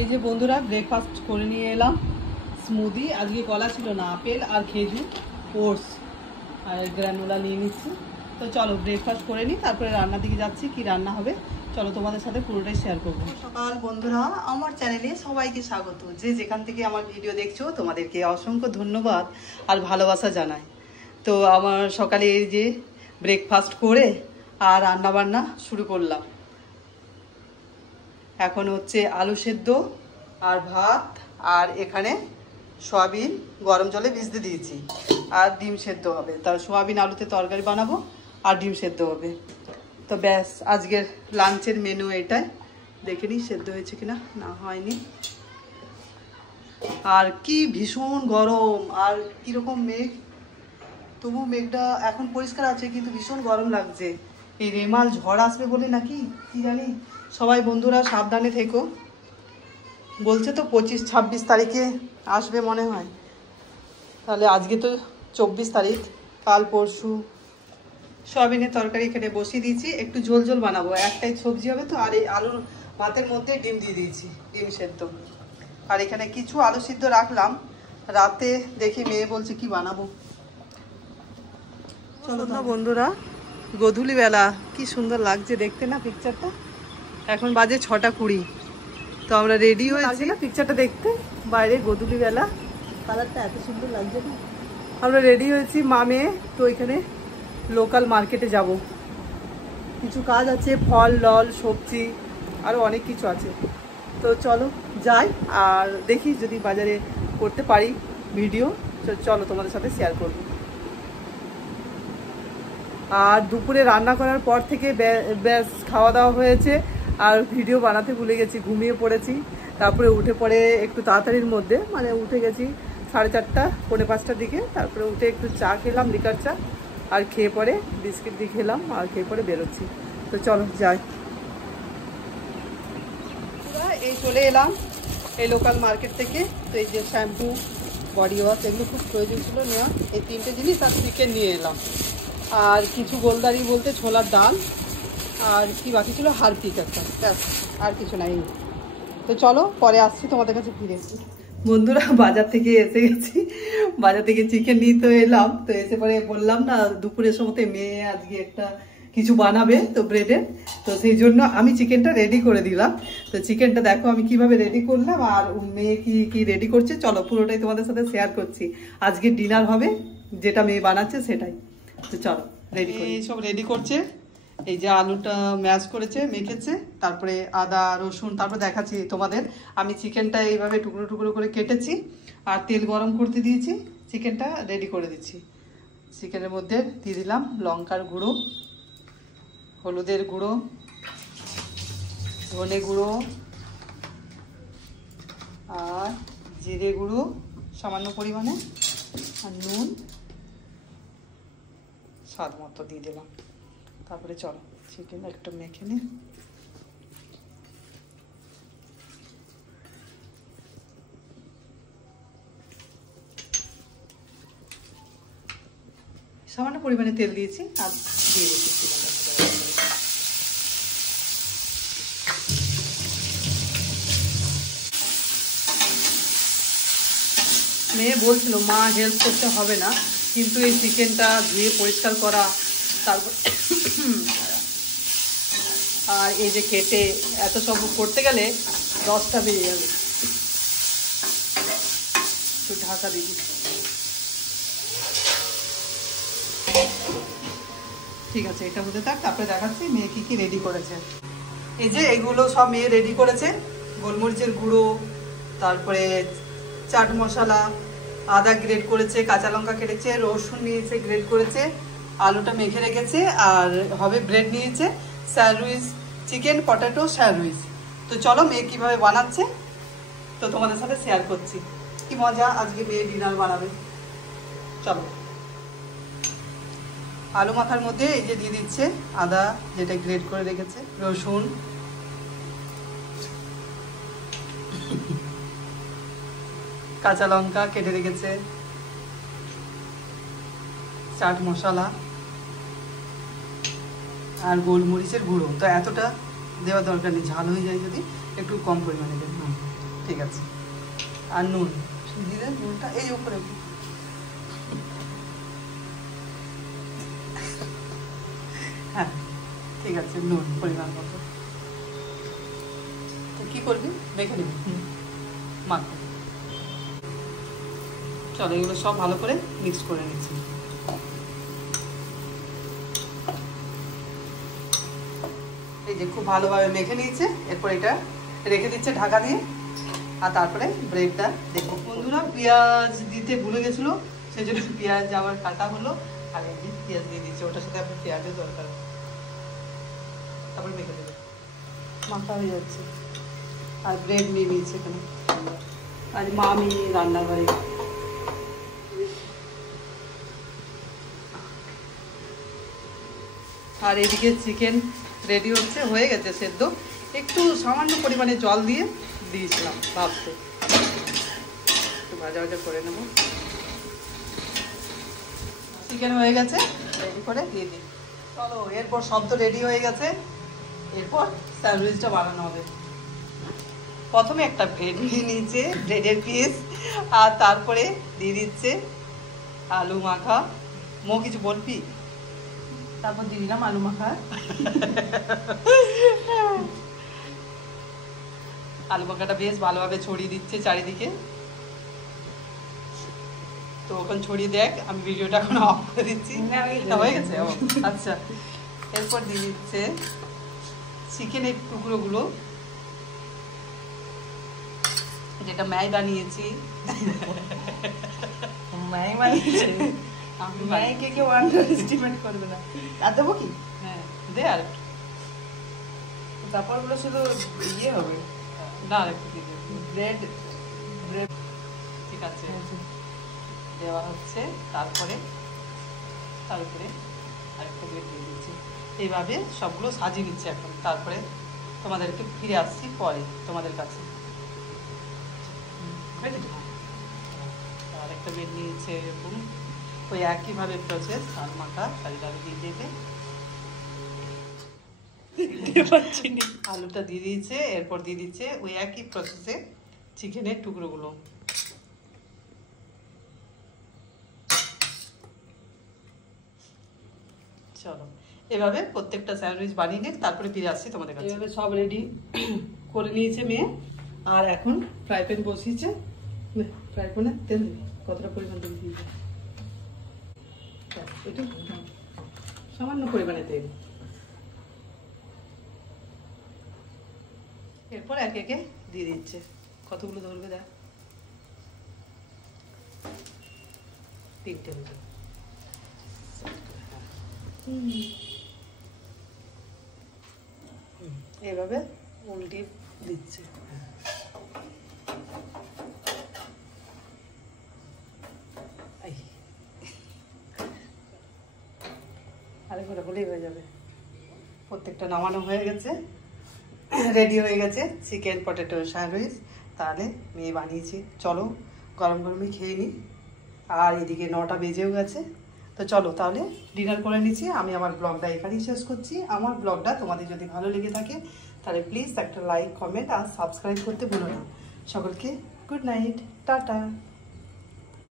এই যে বন্ধুরা ব্রেকফাস্ট করে নিয়ে এলাম স্মুদি। আজকে কলা ছিল না, আপেল আর খেজুর, ওটস আর গ্রানুলা নিয়ে নিচ্ছি। তো চলো ব্রেকফাস্ট করে নিই, তারপরে রান্নার দিকে যাচ্ছি। কি রান্না হবে চলো তোমাদের সাথে পুরোটাই শেয়ার করবো। সকাল বন্ধুরা, আমার চ্যানেলে সবাইকে স্বাগত। যে যেখান থেকে আমার ভিডিও দেখছো তোমাদেরকে অসংখ্য ধন্যবাদ আর ভালোবাসা জানাই। তো আমার সকালে এই যে ব্রেকফাস্ট করে আর রান্নাবান্না শুরু করলাম। এখন হচ্ছে আলু সেদ্ধ আর ভাত, আর এখানে সয়াবিন গরম জলে ভিজতে দিয়েছি, আর ডিম সেদ্ধ হবে। তার সয়াবিন আলুতে তরকারি বানাবো আর ডিম সেদ্ধ হবে। তো ব্যাস আজকের লাঞ্চের মেনু এটাই। দেখে নিই সেদ্ধ হয়েছে কিনা, না হয়নি। আর কি ভীষণ গরম, আর কীরকম মেঘ, তবু মেঘটা এখন পরিষ্কার আছে, কিন্তু ভীষণ গরম লাগছে। এই রেমাল ঝড় আসবে বলে নাকি কি জানি। সবাই বন্ধুরা সাবধানে থেকো। বলছে তো 25-26 তারিখে আসবে মনে হয়। তাহলে আজকে তো 24 তারিখ, কাল পরশু। সয়াবিনের তরকারি কেটে বসিয়ে দিয়েছি, একটু ঝোল ঝোল বানাবো। একটাই সবজি হবে তো, আর এই আলুর ভাতের মধ্যে ডিম দিয়ে দিয়েছি, ডিম সেদ্ধ। আর এখানে কিছু আলু সিদ্ধ রাখলাম, রাতে দেখি মেয়ে বলছে কি বানাবো। চলো না বন্ধুরা, গোধূলি বেলা কি সুন্দর লাগছে দেখতে না পিকচারটা। এখন বাজে 6টা 20। তো আমরা রেডি হয়েছি না পিকচারটা দেখতে। বাইরে গোধূলি বেলা, কালারটা এত সুন্দর লাগছে না। আমরা রেডি হয়েছি মা মেয়ে। তো এখানে লোকাল মার্কেটে যাব, কিছু কাজ আছে, ফল লল সবজি আরও অনেক কিছু আছে। তো চলো যাই, আর দেখি যদি বাজারে করতে পারি ভিডিও, চলো তোমাদের সাথে শেয়ার করব। আর দুপুরে রান্না করার পর থেকে ব্যাস খাওয়া দাওয়া হয়েছে, আর ভিডিও বানাতে ভুলে গেছি, ঘুমিয়ে পড়েছি। তারপরে উঠে পড়ে একটু তাড়াতাড়ির মধ্যে, মানে উঠে গেছি 4:30 পৌনে 5টার দিকে। তারপরে উঠে একটু চা খেলাম, লিকার চা, আর খেয়ে পরে বিস্কিট দিয়ে খেলাম, আর খেয়ে পরে বেরোচ্ছি। তো চলো যাই। এই চলে এলাম এই লোকাল মার্কেট থেকে। তো এই যে শ্যাম্পু, বডি ওয়াশ, এগুলো খুব প্রয়োজন ছিল নেওয়া। এই 3টে জিনিস আর চিকেন নিয়ে এলাম, আর কিছু গোলদারি বলতে ছোলার ডাল, আর কি বাকি ছিল হারপিক একটা, ব্যাস আর কিছু নাই। তো চলো পরে আসছি তোমাদের কাছে ফিরে। বন্ধুরা বাজার থেকে এসে গেছি, বাজার থেকে চিকেন নিয়ে তো এলাম। তো এসে পরে বললাম না দুপুরের সময় মেয়ে আজকে একটা কিছু বানাবে তো ব্রেডের, তো সেই জন্য আমি চিকেনটা রেডি করে দিলাম। তো চিকেনটা দেখো আমি কিভাবে রেডি করলাম, আর মেয়ে কি কি রেডি করছে চলো পুরোটাই তোমাদের সাথে শেয়ার করছি। আজকে ডিনার হবে, যেটা মেয়ে বানাচ্ছে সেটাই। তো চলো রেডি করি। সব রেডি করছে, এই যে আলুটা ম্যাশ করেছে, মেখেছে, তারপরে আদা রসুন, তারপর দেখাচ্ছি তোমাদের। আমি চিকেনটা এইভাবে টুকরো টুকরো করে কেটেছি, আর তেল গরম করতে দিয়েছি, চিকেনটা রেডি করে দিচ্ছি। চিকেনের মধ্যে দিয়ে দিলাম লঙ্কার গুঁড়ো, হলুদের গুঁড়ো, ধনে গুঁড়ো, আর জিরে গুঁড়ো সামান্য পরিমাণে, আর নুন স্বাদ মতো দিয়ে দিলাম। তারপরে চলো চিকেন একটু মেখে নিই। সামান্য পরিমাণে তেল দিয়েছি, আর দিয়ে দিচ্ছি। মেয়ে বলছিল মা হেল্প করতে হবে না, কিন্তু এই চিকেনটা ধুয়ে পরিষ্কার করা, তারপর আর এই যে কেটে এত সব করতে গেলে রসটা বেরিয়ে যাবে। একটু ঢাকা দিয়ে দিচ্ছি। ঠিক আছে, এটা হতে থাক, তারপরে দেখাচ্ছি মেয়ে কি কি রেডি করেছে। এই যে এগুলো সব মেয়ে রেডি করেছে, গোলমরিচের গুঁড়ো, তারপরে চাট মশলা, আদা গ্রেড করেছে, কাঁচা লঙ্কা কেটেছে, রসুন নিয়েছে গ্রেড করেছে, আলুটা মেখে রেখেছে, আর হবে ব্রেড নিয়েছে, স্যান্ডউইচ, চিকেন পটেটো স্যান্ডউইচ। তো চলো মেয়ে কীভাবে বানাচ্ছে তো তোমাদের সাথে শেয়ার করছি। কি মজা, আজকে মেয়ে ডিনার বানাবে। চলো আলু মাখার মধ্যে এই যে দিয়ে দিচ্ছে আদা যেটা গ্রেড করে রেখেছে, রসুন, কাঁচা লঙ্কা কেটে রেখেছে, চাট মশলা, আর গোলমরিচের গুঁড়ো। তো এতটা দেওয়ার দরকার নেই, ঝাল হয়ে যায় যদি, একটু কম পরিমাণে দেবেন। গেছে। আর নুন দিলে নুনটা এই উপরে, হ্যাঁ ঠিক আছে, নুন পরিমাণ মতো। তো কি করবি, দেখে নিবি, মাখো। চলো এগুলো সব ভালো করে মিক্স করে নিচ্ছি। এই যে খুব ভালোভাবে মেখে নিয়েছে। এরপর এটা রেখে দিচ্ছে ঢাকা দিয়ে, আর তারপরে ব্রেডটা দেখো। বন্ধুরা পেঁয়াজ দিতে ভুলে গেছিলো, সেই জন্য পেঁয়াজ আবার কাটা হলো, আর এমনি পেঁয়াজ দিয়ে দিচ্ছে, ওটার সাথে আপনার পেঁয়াজের দরকার। তারপরে মেখে দেবে, মাখা হয়ে যাচ্ছে। আর ব্রেড নিয়ে নিয়েছে এখানে, আর মা আমি রান্নাঘরে। আর এদিকে চিকেন রেডি হচ্ছে, হয়ে গেছে সেদ্ধ। একটু সামান্য পরিমাণে জল দিয়ে দিয়েছিলাম ভাবতে, একটু ভাজা ভাজা করে নেব। চিকেন হয়ে গেছে, রেডি করে দিয়ে দিই। চলো এরপর সব তো রেডি হয়ে গেছে, এরপর স্যান্ডউইচটা বানানো হবে। প্রথমে একটা ব্রেড নিয়ে নিয়েছে, ব্রেডের পিস, আর তারপরে দিয়ে দিচ্ছে আলু মাখা। মো কিছু বলবি? তারপর দিয়ে দিলাম আলু মাখা। আলু মাখাটা বেশ ভালোভাবে ছড়িয়ে দিচ্ছে চারিদিকে। তো ওখানে ছড়িয়ে দেখ, আমি ভিডিওটা এখন অফ করে দিচ্ছি। হয়ে গেছে? আচ্ছা, এরপর দিয়ে দিচ্ছে চিকেনের টুকরোগুলো, যেটা ম্যাই বানিয়েছি। ম্যাই বানিয়েছে? আমি ম্যাইকে কেউ আন্ডারএস্টিমেট করবে না। আর দেবো কি? হ্যাঁ দে আর একটু। তারপর ওগুলো শুধু ইয়ে হবে না, আর একটু দিয়ে দেবো। ব্রেড ব্রেড ঠিক আছে, দেওয়া হচ্ছে। তারপরে তারপরে আরেকটা ব্রেড দিয়ে দিচ্ছি। এইভাবে সবগুলো সাজিয়ে নিচ্ছে এখন। তারপরে তোমাদেরকে ফিরে আসছি পরে তোমাদের কাছে। আরেকটা ব্রেড নিয়েছে এরকম, ওই একইভাবে প্রসেস। আর মাখা চারিভাবে দিয়ে দেবে। আলুটা দিয়ে দিয়েছে, এরপর দিয়ে দিচ্ছে ওই একই প্রসেসে চিকেনের টুকরোগুলো। চলো এভাবে প্রত্যেকটা স্যান্ডউইচ বানিয়ে নিয়ে তারপরে ফিরে আসছি তোমাদের কাছে। এভাবে সব রেডি করে নিয়েছে মেয়ে, আর এখন ফ্রাই প্যান বসিয়েছে। ফ্রাই প্যানে তেল দিবি, কতটা পরিমাণ তেল দিয়েছে? একটু সামান্য পরিমাণে তেল। এরপর একে একে দিয়ে দিচ্ছে। কতগুলো ধরবে দেখ, 3টে হয়েছে। এভাবে উল্টে দিচ্ছে। আরেকটা হলেই হয়ে যাবে। প্রত্যেকটা নামানো হয়ে গেছে, রেডি হয়ে গেছে চিকেন পটেটো স্যান্ডউইচ। তাহলে মেয়ে বানিয়েছি, চলো গরম গরমই খেয়ে নিই। আর এদিকে 9টা বেজেও গেছে। তো চলো তাহলে ডিনার করে নিচ্ছি। আমি আমার ব্লগটা এখানেই শেষ করছি। আমার ব্লগটা তোমাদের যদি ভালো লেগে থাকে তাহলে প্লিজ একটা লাইক, কমেন্ট আর সাবস্ক্রাইব করতে ভুলো না। সকলকে গুড নাইট, টাটা।